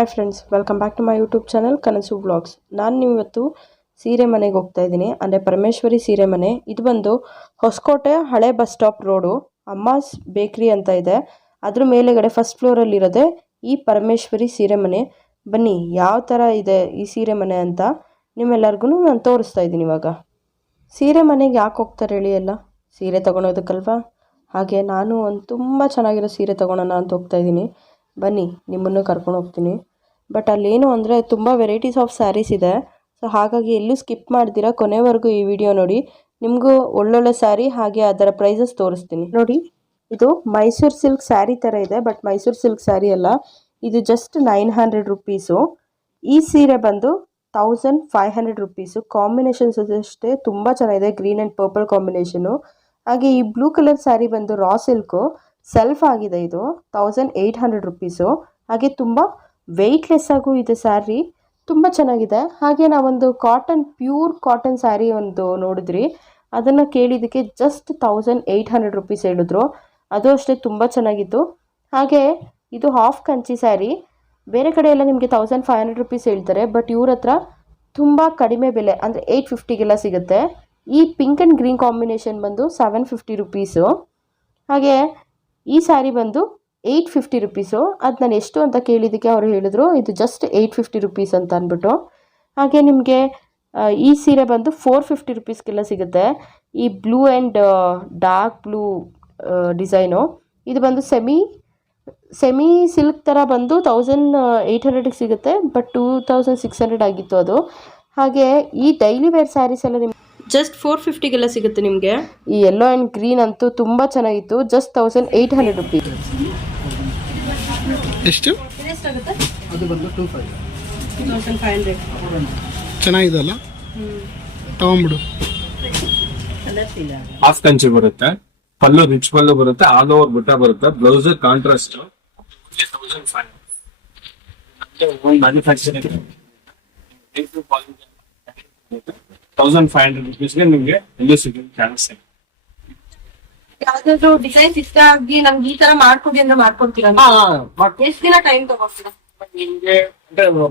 Hi friends, welcome back to my YouTube channel Kanasu vlogs. ನಾನು ಇವತ್ತು ಸೀರೆ ಮನೆಗೆ ಹೋಗ್ತಾ ಇದ್ದೀನಿ, ಅಂದರೆ ಪರಮೇಶ್ವರಿ ಸೀರೆ ಮನೆ. ಇದು ಬಂದು ಹೊಸಕೋಟೆ ಹಳೆ ಬಸ್ ಸ್ಟಾಪ್ ರೋಡು, ಅಮ್ಮಾಸ್ ಬೇಕ್ರಿ ಅಂತ ಇದೆ. ಅದ್ರ ಮೇಲೆಗಡೆ ಫಸ್ಟ್ ಫ್ಲೋರಲ್ಲಿ ಇರೋದೆ ಈ ಪರಮೇಶ್ವರಿ ಸೀರೆ ಮನೆ. ಬನ್ನಿ ಯಾವ ಥರ ಇದೆ ಈ ಸೀರೆ ಮನೆ ಅಂತ ನಿಮ್ಮೆಲ್ಲರಿಗೂ ನಾನು ತೋರಿಸ್ತಾ ಇದ್ದೀನಿ. ಇವಾಗ ಸೀರೆ ಮನೆಗೆ ಯಾಕೆ ಹೋಗ್ತಾರೆ ಹೇಳಿ? ಎಲ್ಲ ಸೀರೆ ತೊಗೊಳೋದಕ್ಕಲ್ವಾ? ಹಾಗೆ ನಾನು ಒಂದು ತುಂಬ ಚೆನ್ನಾಗಿರೋ ಸೀರೆ ತೊಗೊಳೋಣ ಅಂತ ಹೋಗ್ತಾ ಇದ್ದೀನಿ. ಬನ್ನಿ ನಿಮ್ಮನ್ನು ಕರ್ಕೊಂಡು ಹೋಗ್ತೀನಿ. ಬಟ್ ಅಲ್ಲೇನು ಅಂದರೆ ತುಂಬ ವೆರೈಟೀಸ್ ಆಫ್ ಸ್ಯಾರೀಸ್ ಇದೆ. ಸೊ ಹಾಗಾಗಿ ಎಲ್ಲೂ ಸ್ಕಿಪ್ ಮಾಡ್ದಿರಾ ಕೊನೆವರೆಗೂ ಈ ವಿಡಿಯೋ ನೋಡಿ. ನಿಮಗೂ ಒಳ್ಳೊಳ್ಳೆ ಸ್ಯಾರಿ ಹಾಗೆ ಅದರ ಪ್ರೈಸಸ್ ತೋರಿಸ್ತೀನಿ ನೋಡಿ. ಇದು ಮೈಸೂರು ಸಿಲ್ಕ್ ಸ್ಯಾರಿ ಥರ ಇದೆ, ಬಟ್ ಮೈಸೂರು ಸಿಲ್ಕ್ ಸ್ಯಾರಿ ಅಲ್ಲ. ಇದು ಜಸ್ಟ್ 900 ರುಪೀಸು. ಈ ಸೀರೆ ಬಂದು 1500 ರುಪೀಸು. ಕಾಂಬಿನೇಷನ್ಸ್ ಅಷ್ಟೇ ತುಂಬ ಚೆನ್ನಾಗಿದೆ, ಗ್ರೀನ್ ಆ್ಯಂಡ್ ಪರ್ಪಲ್ ಕಾಂಬಿನೇಷನು. ಹಾಗೆ ಈ ಬ್ಲೂ ಕಲರ್ ಸ್ಯಾರಿ ಬಂದು ರಾ ಸಿಲ್ಕು ಸೆಲ್ಫ್ ಆಗಿದೆ. ಇದು 1800 ರುಪೀಸು. ಹಾಗೆ ತುಂಬ ವೆಯ್ಟ್ಲೆಸ್ ಆಗೂ ಇದೆ ಸ್ಯಾರಿ, ತುಂಬ ಚೆನ್ನಾಗಿದೆ. ಹಾಗೆ ನಾವೊಂದು ಪ್ಯೂರ್ ಕಾಟನ್ ಸ್ಯಾರಿ ಒಂದು ನೋಡಿದ್ರಿ, ಅದನ್ನು ಕೇಳಿದ್ದಕ್ಕೆ ಜಸ್ಟ್ 1800 ರುಪೀಸ್ ಹೇಳಿದ್ರು. ಅದು ಅಷ್ಟೇ ತುಂಬ ಚೆನ್ನಾಗಿತ್ತು. ಹಾಗೆ ಇದು ಹಾಫ್ ಕಂಚಿ ಸ್ಯಾರಿ. ಬೇರೆ ಕಡೆ ಎಲ್ಲ ನಿಮಗೆ 1500 ರುಪೀಸ್ ಹೇಳ್ತಾರೆ, ಬಟ್ ಇವ್ರ ಹತ್ರ ತುಂಬ ಕಡಿಮೆ ಬೆಲೆ, ಅಂದರೆ 850ಗೆಲ್ಲ ಸಿಗುತ್ತೆ. ಈ ಪಿಂಕ್ ಆ್ಯಂಡ್ ಗ್ರೀನ್ ಕಾಂಬಿನೇಷನ್ ಬಂದು 750 ರುಪೀಸು. ಹಾಗೆ ಈ ಸ್ಯಾರಿ ಬಂದು 850 ರುಪೀಸು. ಅದು ನಾನು ಎಷ್ಟು ಅಂತ ಕೇಳಿದ್ದಕ್ಕೆ ಅವರು ಹೇಳಿದ್ರು ಇದು ಜಸ್ಟ್ 850 ರುಪೀಸ್ ಅಂತ ಅಂದ್ಬಿಟ್ಟು. ಹಾಗೆ ನಿಮಗೆ ಈ ಸೀರೆ ಬಂದು 450 ರುಪೀಸ್ಗೆಲ್ಲ ಸಿಗುತ್ತೆ. ಈ blue and dark blue design. ಇದು ಬಂದು ಸೆಮಿ ಸಿಲ್ಕ್ ಥರ ಬಂದು 1800ಗೆ ಸಿಗುತ್ತೆ, ಬಟ್ 2600 ಆಗಿತ್ತು ಅದು. ಹಾಗೆ ಈ ಡೈಲಿ ವೇರ್ ಸ್ಯಾರೀಸ್ ಎಲ್ಲ ನಿಮ್ಗೆ ಜಸ್ಟ್ 450ಗೆಲ್ಲ ಸಿಗುತ್ತೆ ನಿಮಗೆ. ಈ ಯೆಲ್ಲೋ ಆ್ಯಂಡ್ ಗ್ರೀನ್ ಅಂತೂ ತುಂಬ ಚೆನ್ನಾಗಿತ್ತು, ಜಸ್ಟ್ 1800 ರುಪೀಸ್. ಎಷ್ಟು ಎಷ್ಟಾಗುತ್ತೆ? ಅದು ಬಂದು 2500. ಚೆನ್ನಾಗಿದೆಲ್ಲ, ತಗೊಂಡ್ಬಿಡು. ಹಾಫ್ ಕಂಚಿ ಬರುತ್ತೆ, ಪಲ್ಲು ರಿಚ್ ಪಲ್ಲು ಬರುತ್ತೆ, ಆಲ್ ಓವರ್ ಬುಟ್ಟ ಬರುತ್ತೆ, ಬ್ಲೌಸ್ ಕಾಂಟ್ರಾಸ್ಟ್. 1500 ರುಪೀಸ್ಗೆ ನಿಮ್ಗೆ ಎಲ್ಲೂ ಸಿಗುತ್ತೆ ಚಾನ್ಸ್. ಯಾವ್ದಾದ್ರು ಡಿಸೈನ್ಸ್ ಇಷ್ಟ ಆಗಿ ನಮ್ಗೆ ಈ ತರ ಮಾಡ್ಕೊಡಿ ಅಂದ್ರೆ ಮಾಡ್ಕೊಡ್ತೀರಾ? ಎಷ್ಟು ದಿನ ಟೈಮ್ ತಗೋತೀರಾ? ನಿಮ್ಗೆ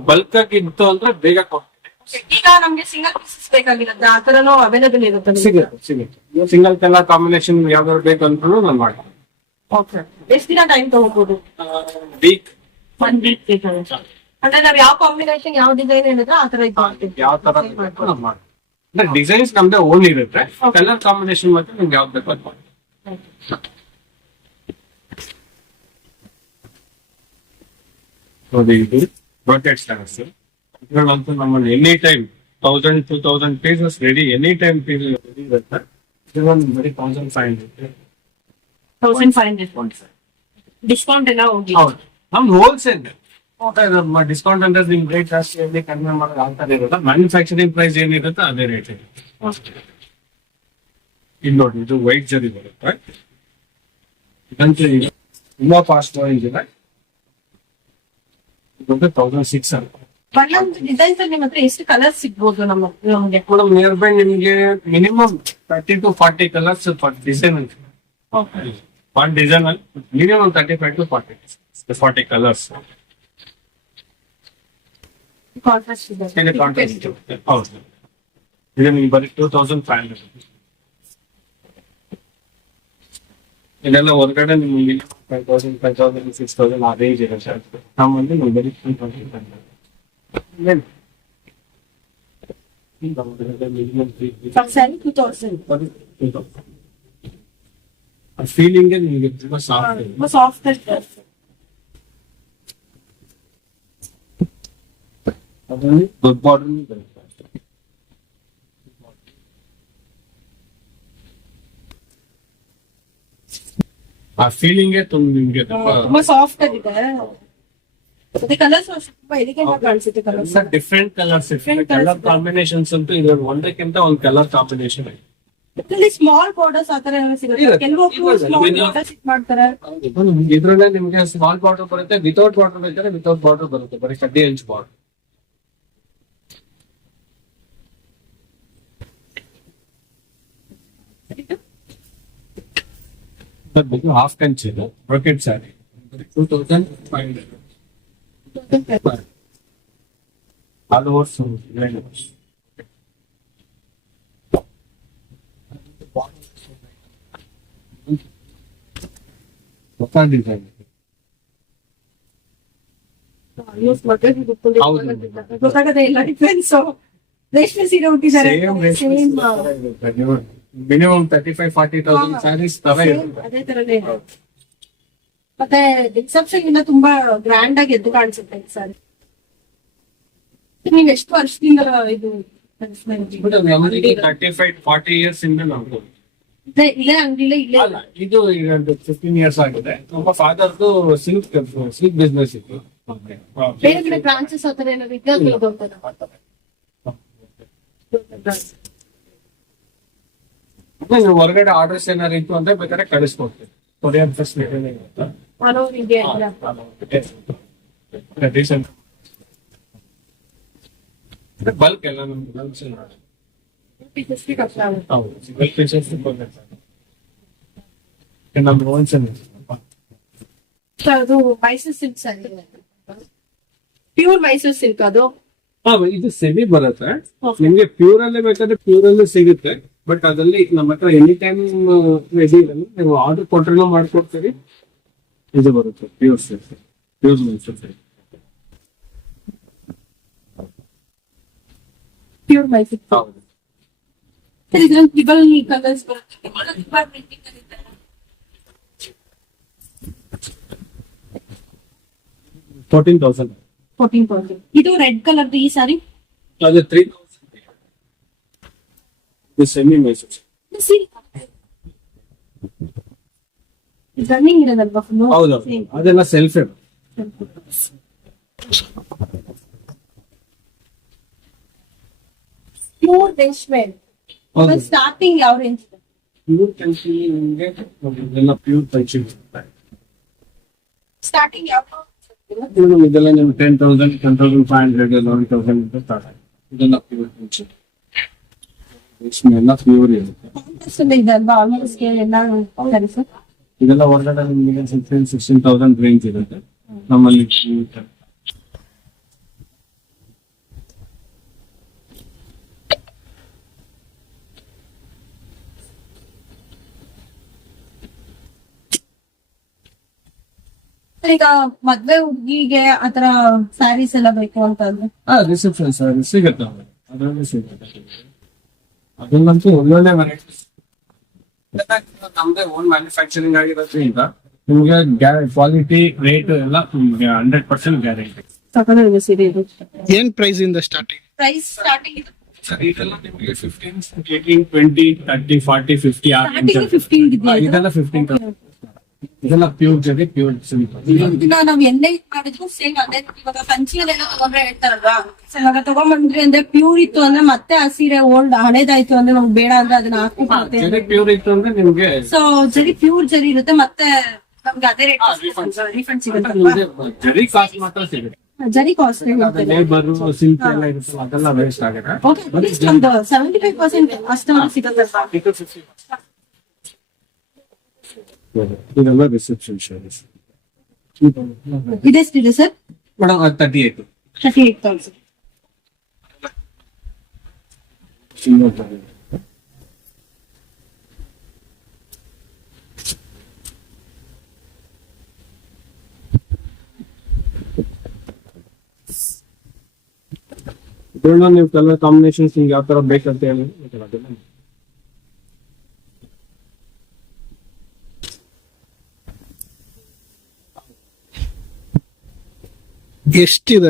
ಬಲ್ಕ್ ಆಗಿ ಇತ್ತು ಅಂದ್ರೆ ಬೇಗ ಕೊಡ್ತೀವಿ. ಈಗ ನಮ್ಗೆ ಸಿಂಗಲ್ ಪೀಸಸ್ ಬೇಕಾಗಿರುತ್ತೆ, ಆ ತರನು ಅವೈಲೇಬಲ್ ಇರುತ್ತೆ? ಸಿಗುತ್ತೆ. ಸಿಂಗಲ್ ಕಲರ್ ಕಾಂಬಿನೇಷನ್ ಯಾವ್ದಾದ್ರು ಬೇಕು ಅಂದ್ರೂ ನಾನು ಮಾಡ್ತೀನಿ. ಓಕೆ, ಎಷ್ಟು ದಿನ ಟೈಮ್ ತಗೋಬಹುದು? ವೀಕ್. 1 ವೀಕ್ ಬೇಕಾಗುತ್ತೆ. ಅಂದ್ರೆ ನಾವ್ ಯಾವ ಕಾಂಬಿನೇಷನ್ ಯಾವ ಡಿಸೈನ್ ಹೇಳಿದ್ರೆ ಆ ತರ ಇದು ಮಾಡ್ತೀವಿ. ಯಾವ ತರ ಬೇಕು ನಾವು ಮಾಡ್ತೀವಿ. ಅಂದ್ರೆ ಡಿಸೈನ್ಸ್ ನಮ್ದೇ ಓನ್ ಇರುತ್ತೆ, ಕಲರ್ ಕಾಂಬಿನೇಷನ್ ಮಾತ್ರ ನಿಮ್ಗೆ ಯಾವ್ದು ಬೇಕು ಅದು ಮಾಡ್ತೀವಿ. ನೋಡಿ, ಇದು ಬ್ರಾಕೆಟ್ ಸ್ಯಾರೀಸ್. ಇದ್ರಲ್ಲಂತೂ ನಮ್ಮಲ್ಲಿ any time 1000-2000 pieces ready, any time piece ready ಇರುತ್ತೆ. ಇದೊಂದು ಬರೀ 1500. 1500 ಡಿಸ್ಕೌಂಟ್ ಎಲ್ಲ ಹೋಗಿ. ಹೌದು, ನಮ್ದು ಹೋಲ್ಸೇಲ್. ಡಿಸ್ಕೌಂಟ್ ಅಂದ್ರೆ ನಿಮ್ಗೆ ರೇಟ್ ಜಾಸ್ತಿ ಅಲ್ಲಿ ಕಡಿಮೆ ಮಾಡೋದು ಆಗ್ತಾನೆ ಇರುತ್ತೆ. ಮ್ಯಾನುಫ್ಯಾಕ್ಚರಿಂಗ್ ಪ್ರೈಸ್ ಏನಿರುತ್ತೆ ಅದೇ ರೇಟ್ ಇದೆ. ಇಲ್ಲಿ ನೋಡಿ, ಇದು ವೈಟ್ ಜರಿ ಬರುತ್ತೆ. ಇದಂತೂ ತುಂಬಾ ಫಾಸ್ಟ್ ರೇಂಜ್ ಇದೆ. ಇದು 1600. ಡಿಸೈನ್ಸ್ ನಿಮ್ಮ ಹತ್ರ ಎಷ್ಟು ಕಲರ್ಸ್ ಸಿಗ್ಬೋದು ನಮಗೆ? ಮೇಡಮ್, ನಿಯರ್ ಬೈ ನಿಮ್ಗೆ ಮಿನಿಮಮ್ 30-40 ಕಲರ್ಸ್ ಡಿಸೈನ್ ಅಂತ. ಒನ್ ಡಿಸೈನ್ ಅಲ್ಲಿ ಮಿನಿಮಮ್ 35-40 ಕಲರ್ಸ್. ಹೌದು, ಇದು ನಿಮ್ಗೆ ಬರೀ 2500. ಇದೆಲ್ಲ ಹೊರಗಡೆ ನಿಮ್ಗೆ 5000, 5000, 6000 ಆ ರೇಂಜ್ ಇದೆ. ನಮ್ಮಲ್ಲಿ ನೀವು ಬರೀ 2500. ಫೀಲಿಂಗ್ ನಿಮಗೆ ತುಂಬಾ ಸಾಫ್ಟ್. ಅದರಲ್ಲಿ ದೊಡ್ಡ ಬಾರ್ಡರ್ ಬರುತ್ತೆ. ಆ ಫೀಲಿಂಗ್ ನಿಮ್ಗೆ ತುಂಬಾ ಸಾಫ್ಟ್ ಆಗಿದೆ. ಕಲರ್ಸ್ ತುಂಬಾ ಎಲಿಗೆಂಟ್ ಆಗಿ ಕಾಣಿಸುತ್ತೆ. Colours different colours, colour combinations ಅಂತೂ ಇದ್ರಲ್ಲಿ ಒಂದಕ್ಕಿಂತ ಒಂದು ಕಲರ್ ಕಾಂಬಿನೇಷನ್ ಇದೆ. ಸ್ಮಾಲ್ ಬಾರ್ಡರ್ಸ್ ಆತರ ಸಿಗುತ್ತೆ, ಕೆಲವೊಬ್ರು ಸ್ಮಾಲ್ ಬಾರ್ಡರ್ಸ್ ಮಾಡ್ತಾರೆ. ಇದ್ರಲ್ಲೇ ನಿಮ್ಗೆ ಸ್ಮಾಲ್ ಬಾರ್ಡರ್ ಬರುತ್ತೆ, ವಿತೌಟ್ ಬಾರ್ಡರ್ ಬೇಕಾದ್ರೆ ವಿತೌಟ್ ಬಾರ್ಡರ್ ಬರುತ್ತೆ, ಬರೀ 30 ಇಂಚ್ ಬಾರ್ಡರ್. ಹಾಫ್ ಕಂಚ್ ಇದು brocade sari 2500. All over design. ಗೊತ್ತಾಗದೇ ಇಲ್ಲ ಡಿಫ್ರೆನ್ಸ್. ರೇಷ್ಮೆ ಸೀರೆ ಹುಟ್ಟಿದ್ದಾರೆ ಮಿನಿಮಮ್ 35,000-40,000 ಸ್ಯಾರೀಸ್ ತರ ಇರುತ್ತೆ. ಅದೇ ತರನೇ ಮತ್ತೆ ರಿಸೆಪ್ಷನ್ ಇಂದ ತುಂಬಾ ಗ್ರ್ಯಾಂಡ್ ಆಗಿ ಎದ್ದು ಕಾಣಿಸುತ್ತೆ ಸರ್. ನೀವ್ ಎಷ್ಟು ವರ್ಷದಿಂದ ಇದು ಬಟ್ ನಮಗೆ 35-40 ಇಯರ್ಸ್ ಇಂದ ನಾವು ಇಲ್ಲೇ ಅಂಗಡಿಲೇ ಇಲ್ಲೇ ಅಲ್ಲ, ಇದು ಈಗ 15 ಇಯರ್ಸ್ ಆಗಿದೆ. ನಮ್ಮ ಫಾದರ್ದು ಸಿಲ್ಕ್ ಬಿಸ್ನೆಸ್ ಇತ್ತು. ಬೇರೆ ಕಡೆ ಬ್ರಾಂಚಸ್ ಆತರ ಏನಾದ್ರು ಇದ್ದಲ್ಲಿ ಇದು ಅಂತ ನೀವು ಹೊರಗಡೆ ಆರ್ಡರ್ಸ್ ಏನಾರು ಇತ್ತು ಅಂದ್ರೆ ಬೇಕಾದ್ರೆ ಕಳಿಸ್ಕೊಡ್ತೀವಿ. ಕೊರಿಯರ್ ಫೆಸಿಲಿಟಿ ಇರುತ್ತೆ. ಮನೋರಿಗೆ ಬಲ್ಕ್ ಎಲ್ಲ ನಮ್ಗೆ ಕಷ್ಟ ಆಗುತ್ತೆ. ಹೌದು, ಸಿಂಗಲ್ ಪೀಸಸ್ ನಮ್ಗೆ ಹೋಲ್ಸೇಲ್. ಅದು ಮೈಸೂರು ಸಿಲ್ಕ್ ಅಲ್ಲಿ ಪ್ಯೂರ್ ಮೈಸೂರು ಸಿಲ್ಕ್ ಅದು. ಇದು ಸೆಮಿ ಬರುತ್ತೆ. ನಿಮ್ಗೆ ಪ್ಯೂರ್ ಅಲ್ಲೇ ಬೇಕಾದ್ರೆ ಪ್ಯೂರ್ ಅಲ್ಲೇ ಸಿಗುತ್ತೆ. ಬಟ್ ಅದಲ್ಲಿ ನಮ್ಮ ಹತ್ರ ಎನಿ ಟೈಮ್ ರೆಡಿ ಇರಲ್ಲ. ನೀವು ಆರ್ಡರ್ ಕೊಟ್ರೆ ಮಾಡ್ಕೊಡ್ತೀವಿ. ಇದು ಬರುತ್ತೆ pure silk, pure Mysuru silk. Pure Mysuru ಹೌದು. ಸರ್ ಇದ್ರಲ್ಲಿ ಟ್ರಿಬಲ್ ಕಲರ್ಸ್ ಬರುತ್ತೆ. 14,000. 14,000. ಇದು ರೆಡ್ ಕಲರ್ ಈ ಸಾರಿ ಅದು 3,000. ಇದು ಸೆಮಿ ಮೈಸೂರು ಸಿಲ್ಕ್. ರನ್ನಿಂಗ್ ಇರೋದಲ್ವಾ ಫುಲ್? ಹೌದು, ಅದೆಲ್ಲ ಸೆಲ್ಫ್. ಪ್ಯೂರ್ ರೇಷ್ಮೆ ಸ್ಟಾರ್ಟಿಂಗ್ ಯಾವ ರೇಂಜ್? ಪ್ಯೂರ್ ಕಂಪನಿ ನಿಮಗೆ ಇದೆಲ್ಲ ಪ್ಯೂರ್ ಪಂಚಿಂಗ್. ಸ್ಟಾರ್ಟಿಂಗ್ ಯಾವ? ಇದೆಲ್ಲ ನೀವು 10,000, 10,500, 11,000 ಅಂತ ಸ್ಟಾರ್ಟ್ ಆಗಿದೆ. ಇದೆಲ್ಲ ಪ್ಯೂರ್ ಪಂಚಿಂಗ್. ಎಲ್ಲ ಪ್ಯೂರ್ ಇರುತ್ತೆ. ಇದೆ ಅಲ್ವಾ? ಆಲ್ಮೋಸ್ಟ್ ಎಲ್ಲ ಸರಿ ಸರ್. ಇದೆಲ್ಲ ಹೊರಗಡೆ ನಿಮಗೆ 16,000 ರೇಂಜ್ ಇರುತ್ತೆ. ನಮ್ಮಲ್ಲಿ ಈಗ ಮದ್ವೆ ಹುಡುಗಿಗೆ ಆತರ ಸ್ಯಾರೀಸ್ ಎಲ್ಲ ಬೇಕು ಅಂತಂದ್ರೆ ರಿಸೆಪ್ಷನ್ ಸರ್ವಿಸ್ ಸಿಗುತ್ತೆ. ಅದರಲ್ಲಿ ಸಿಗುತ್ತೆ. ಅದನ್ನಂತೂ ಒಳ್ಳೊಳ್ಳೆ ವೆರೈಟೀಸ್. ನಮ್ದೇ ಓನ್ ಮ್ಯಾನುಫ್ಯಾಕ್ಚರಿಂಗ್ ಆಗಿರೋದ್ರಿಂದ ನಿಮ್ಗೆ ಕ್ವಾಲಿಟಿ ರೇಟ್ ಎಲ್ಲ 100% ಗ್ಯಾರಂಟಿ. ತಗೊಂಡಿದೆ ಸೀರೆ ಇದು. ಏನ್ ಪ್ರೈಸ್ ಇಂದ ಸ್ಟಾರ್ಟಿಂಗ್? ಪ್ರೈಸ್ ಸ್ಟಾರ್ಟಿಂಗ್ ಸರ್ ಇದೆಲ್ಲ ನಿಮಗೆ 15, 18, 20, 30, 40, 50 15 ಇದೆಯಾ ಇದು? ಇದೆಲ್ಲ 15,000. ಇದೆಲ್ಲ ಪ್ಯೂರ್ ಜೊತೆ ಪ್ಯೂರ್ ಸಿಲ್ಕ್. ಇದನ್ನ ನಾವ್ ಎಲ್ಲೇ ಮಾಡಿದ್ರು ಸೇಮ್ ಅದೇ. ಇವಾಗ ಕಂಚಿಯಲ್ಲೆಲ್ಲ ತಗೊಂಡ್ರೆ ಹೇಳ್ತಾರಲ್ವಾ, ಇವಾಗ ತಗೊಂಡ್ಬಂದ್ರಿ ಅಂದ್ರೆ ಪ್ಯೂರ್ ಇತ್ತು ಅಂದ್ರೆ ಮತ್ತೆ ಆ ಸೀರೆ ಓಲ್ಡ್ ಹಳೇದಾಯ್ತು ಅಂದ್ರೆ ನಮ್ಗೆ ಬೇಡ ಅಂದ್ರೆ ಅದನ್ನ ಹಾಕ್ಬಿಡುತ್ತೆ. ಜರಿ ಪ್ಯೂರ್ ಇತ್ತು ಅಂದ್ರೆ ನಿಮ್ಗೆ ಸೊ ಜರಿ ಪ್ಯೂರ್ ಜರಿ ಇರುತ್ತೆ ಮತ್ತೆ ನಮ್ಗೆ ಅದೇ ರೇಟ್ ರಿಫಂಡ್ ಸಿಗುತ್ತಲ್ವಾ? ಜರಿ ಕಾಸ್ಟ್ ಮಾತ್ರ ಸಿಗುತ್ತೆ. ಜರಿ ಕಾಸ್ಟ್ ಲೇಬರ್ ಸಿಲ್ಕ್ ಎಲ್ಲ ಇರುತ್ತೆ, ಅದೆಲ್ಲ ವೇಸ್ಟ್ ಆಗುತ್ತೆ. ಓಕೆ, ಅಟ್ಲೀಸ್ಟ್ ಒಂದು 75% ಅಷ್ಟೊಂದು ಸಿಗುತ್ತಲ್ವಾ? ಇದೆಲ್ಲ ರಿಸೆಪ್ಷನ್ ಶಾರೀಸ್. ಇದೆಷ್ಟಿದೆ ಸರ್? ಮೇಡಮ್ 38. 38,000. ಇದನ್ನ ನೀವು ಕಲರ್ ಕಾಂಬಿನೇಷನ್ಸ್ ನಿಮ್ಗೆ ಯಾವ ತರ ಬೇಕಂತ ಹೇಳಿ ಎಷ್ಟಿದೆ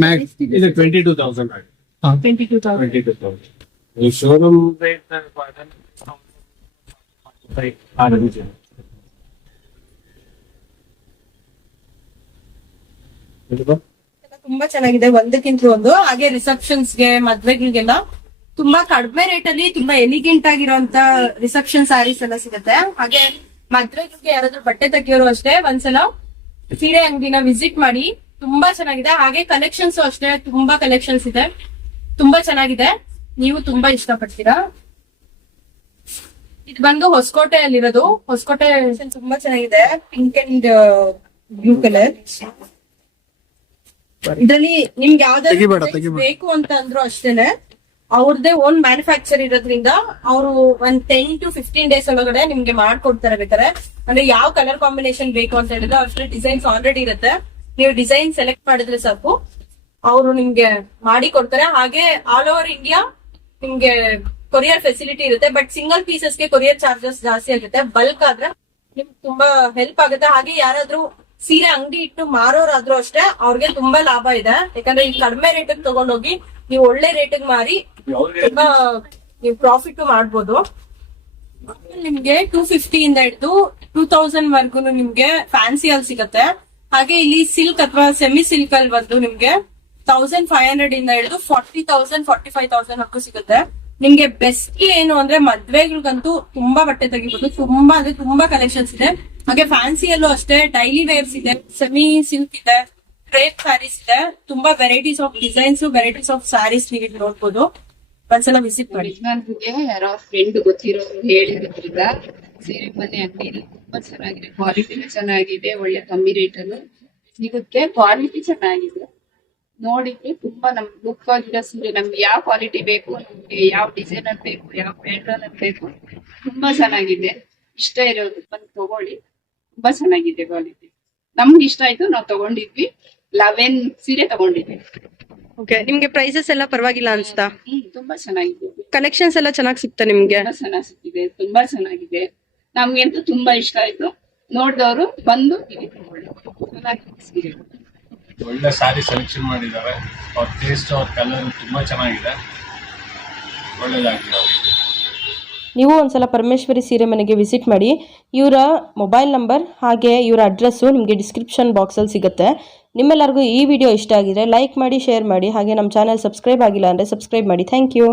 ಮ್ಯಾಗ್? ಇದು 22,000 ಆಗಿದೆ. 22,000. ಈ ಶೋರೂಮ್ ರೇಟ್ ತುಂಬಾ ಚೆನ್ನಾಗಿದೆ, ಒಂದಕ್ಕಿಂತ ಒಂದು. ಹಾಗೆ ರಿಸೆಪ್ಷನ್ಸ್ ಗೆ ಮದ್ವೆಗಳಿಗೆಲ್ಲ ತುಂಬಾ ಕಡಿಮೆ ರೇಟ್ ಅಲ್ಲಿ ತುಂಬಾ ಎಲಿಗೆಂಟ್ ಆಗಿರೋಂತ ರಿಸೆಪ್ಷನ್ ಸ್ಯಾರೀಸ್ ಎಲ್ಲ ಸಿಗುತ್ತೆ. ಹಾಗೆ ಮದ್ವೆಗಳಿಗೆ ಯಾರಾದ್ರೂ ಬಟ್ಟೆ ತೆಗಿಯೋರು ಅಷ್ಟೇ ಒಂದ್ಸಲ ಸೀರೆ ಅಂಗಡಿನ ವಿಸಿಟ್ ಮಾಡಿ. ತುಂಬಾ ಚೆನ್ನಾಗಿದೆ. ಹಾಗೆ ಕಲೆಕ್ಷನ್ಸ್ ಅಷ್ಟೇ ತುಂಬಾ ಕಲೆಕ್ಷನ್ಸ್ ಇದೆ, ತುಂಬಾ ಚೆನ್ನಾಗಿದೆ. ನೀವು ತುಂಬಾ ಇಷ್ಟಪಡ್ತೀರಾ. ಇದು ಬಂದು ಹೊಸಕೋಟೆಯಲ್ಲಿರೋದು. ಹೊಸಕೋಟೆ ತುಂಬಾ ಚೆನ್ನಾಗಿದೆ, pink and blue colour. Super. ಇದ್ರಲ್ಲಿ ನಿಮ್ಗೆ ತೆಗಿಬೇಡ, ಯಾವ್ದಾದ್ರು ತೆಗಿಬೇಡ. ಬೇಕು ಅಂತ ಅಂದ್ರು ಅಷ್ಟೇನೆ ಅವ್ರದ್ದೇ ಓನ್ ಮ್ಯಾನುಫ್ಯಾಕ್ಚರ್ ಇರೋದ್ರಿಂದ ಅವರು ಒಂದ್ 10 to 15 ಡೇಸ್ ಒಳಗಡೆ ನಿಮ್ಗೆ ಮಾಡ್ಕೊಡ್ತಾರೆ. ಬೇಕಾರೆ ಅಂದ್ರೆ ಯಾವ ಕಲರ್ ಕಾಂಬಿನೇಷನ್ ಬೇಕು ಅಂತ ಹೇಳಿದ್ರೆ ಅಷ್ಟೇ ಡಿಸೈನ್ಸ್ ಆಲ್ರೆಡಿ ಇರುತ್ತೆ. ನೀವು ಡಿಸೈನ್ ಸೆಲೆಕ್ಟ್ ಮಾಡಿದ್ರೆ ಸಾಕು ಅವರು ನಿಮ್ಗೆ ಮಾಡಿ ಕೊಡ್ತಾರೆ. ಹಾಗೆ ಆಲ್ ಓವರ್ ಇಂಡಿಯಾ ನಿಮ್ಗೆ ಕೊರಿಯರ್ ಫೆಸಿಲಿಟಿ ಇರುತ್ತೆ. ಬಟ್ ಸಿಂಗಲ್ ಪೀಸಸ್ಗೆ ಕೊರಿಯರ್ ಚಾರ್ಜಸ್ ಜಾಸ್ತಿ ಆಗುತ್ತೆ. ಬಲ್ಕ್ ಆದ್ರೆ ನಿಮ್ಗೆ ತುಂಬಾ ಹೆಲ್ಪ್ ಆಗುತ್ತೆ. ಹಾಗೆ ಯಾರಾದ್ರೂ ಸೀರೆ ಅಂಗಡಿ ಇಟ್ಟು ಮಾರೋರಾದ್ರೂ ಅಷ್ಟೇ ಅವ್ರಿಗೆ ತುಂಬಾ ಲಾಭ ಇದೆ. ಯಾಕಂದ್ರೆ ಈ ಕಡಿಮೆ ರೇಟಿಗೆ ತಗೊಂಡೋಗಿ ನೀವು ಒಳ್ಳೆ ರೇಟಿಗೆ ಮಾರಿ ತುಂಬಾ ನೀವು ಪ್ರಾಫಿಟ್ ಮಾಡ್ಬೋದು. ನಿಮ್ಗೆ 250 ಇಂದ ಹಿಡಿದು 2000 ವರ್ಗು ನಿಮ್ಗೆ ಫ್ಯಾನ್ಸಿ ಅಲ್ಲಿ ಸಿಗತ್ತೆ. ಹಾಗೆ ಇಲ್ಲಿ ಸಿಲ್ಕ್ ಅಥವಾ ಸೆಮಿ ಸಿಲ್ಕ್ ಅಲ್ಲಿ ಬಂದು ನಿಮ್ಗೆ 1500 ಇಂದ ಹಿಡಿದು 40,000 45,000 ವರ್ಗು ಸಿಗುತ್ತೆ. ನಿಮ್ಗೆ ಬೆಸ್ಟ್ ಏನು ಅಂದ್ರೆ ಮದ್ವೆಗಳಿಗಂತೂ ತುಂಬಾ ಬಟ್ಟೆ ತೆಗಿಬಹುದು. ತುಂಬಾ ಅಂದ್ರೆ ತುಂಬಾ ಕಲೆಕ್ಷನ್ಸ್ ಇದೆ. ಹಾಗೆ ಫ್ಯಾನ್ಸಿಯಲ್ಲೂ ಅಷ್ಟೇ ಡೈಲಿ ವೇರ್ಸ್ ಇದೆ, ಸೆಮಿ ಸಿಲ್ಕ್ ಇದೆ, ಕ್ರೇಪ್ ಸ್ಯಾರೀಸ್ ಇದೆ. ತುಂಬಾ varieties of designs, varieties of sarees ನೀವು ಇಲ್ಲಿ ನೋಡ್ಬೋದು. ಒಂದ್ಸಲ ವಿಸಿಟ್ ಮಾಡಿ. ನನಗೆ ಯಾರೋ ಫ್ರೆಂಡ್ ಗೊತ್ತಿರೋರು ಹೇಳಿದ್ರಿಂದ ಸೀರೆ ಮನೆ ಅಂಗಡಿ ತುಂಬಾ ಚೆನ್ನಾಗಿದೆ, ಕ್ವಾಲಿಟಿನೂ ಚೆನ್ನಾಗಿದೆ, ಒಳ್ಳೆ ಕಮ್ಮಿ ರೇಟಲ್ಲೂ ಸಿಗುತ್ತೆ, ಕ್ವಾಲಿಟಿ ಚೆನ್ನಾಗಿದೆ. ನೋಡಿದ್ರೆ ತುಂಬಾ ನಮ್ಗೆ ಲುಕ್ ಆಗಿರೋ ಸೀರೆ, ನಮ್ಗೆ ಯಾವ ಕ್ವಾಲಿಟಿ ಬೇಕು, ನಮ್ಗೆ ಯಾವ ಡಿಸೈನರ್ ಬೇಕು, ಯಾವ ಪ್ಯಾಟರ್ನ್ ಬೇಕು, ತುಂಬಾ ಚೆನ್ನಾಗಿದೆ. ಇಷ್ಟ ಇರೋದು ಬಂದು ತಗೊಳ್ಳಿ, ತುಂಬಾ ಚೆನ್ನಾಗಿದೆ ಕ್ವಾಲಿಟಿ. ನಮ್ಗೆ ಇಷ್ಟ ಆಯ್ತು, ನಾವು ತಗೊಂಡಿದ್ವಿ. 11 ಸೀರೆ ತಗೊಂಡಿದ್ವಿ. ಓಕೆ, ನಿಮ್ಗೆ ಪ್ರೈಸಸ್ ಎಲ್ಲ ಪರವಾಗಿಲ್ಲ ಅನ್ಸ್ತಾ? ತುಂಬಾ ಚೆನ್ನಾಗಿದೆ. ಕಲೆಕ್ಷನ್ಸ್ ಎಲ್ಲ ಚೆನ್ನಾಗಿ ಸಿಗ್ತಾ ನಿಮ್ಗೆ? ತುಂಬಾ ಚೆನ್ನಾಗಿ ಸಿಕ್ಕಿದೆ, ತುಂಬಾ ಚೆನ್ನಾಗಿದೆ. ನಮ್ಗಂತೂ ತುಂಬಾ ಇಷ್ಟ ಆಯ್ತು. ನೋಡ್ದವ್ರು ಬಂದು ಇಲ್ಲಿ ತಗೊಳ್ಳಿ, ಚೆನ್ನಾಗಿದೆ ಸೀರೆ. ಒಳ್ಳೆ ಸ್ಯಾರಿ ಸೆಲೆಕ್ಷನ್ ಮಾಡಿದ್ದಾರೆ. ಅವ್ರ ಟೇಸ್ಟ್, ಅವ್ರ ಕಲರ್ ತುಂಬಾ ಚೆನ್ನಾಗಿದೆ, ಒಳ್ಳೇದಾಗಿದೆ ಅವ್ರಿಗೆ. ನೀವು ಒಂದ್ಸಲ ಪರಮೇಶ್ವರಿ ಸೀರೆ ಮನೆಗೆ ವಿಸಿಟ್ ಮಾಡಿ. ಇವರ ಮೊಬೈಲ್ ನಂಬರ್ ಹಾಗೆ ಇವರ ಅಡ್ರೆಸ್ಸು ನಿಮಗೆ ಡಿಸ್ಕ್ರಿಪ್ಷನ್ ಬಾಕ್ಸಲ್ಲಿ ಸಿಗುತ್ತೆ. ನಿಮ್ಮೆಲ್ಲರಿಗೂ ಈ ವಿಡಿಯೋ ಇಷ್ಟ ಆಗಿದ್ರೆ ಲೈಕ್ ಮಾಡಿ, ಶೇರ್ ಮಾಡಿ. ಹಾಗೆ ನಮ್ಮ ಚಾನಲ್ ಸಬ್ಸ್ಕ್ರೈಬ್ ಆಗಿಲ್ಲ ಅಂದರೆ ಸಬ್ಸ್ಕ್ರೈಬ್ ಮಾಡಿ. Thank you.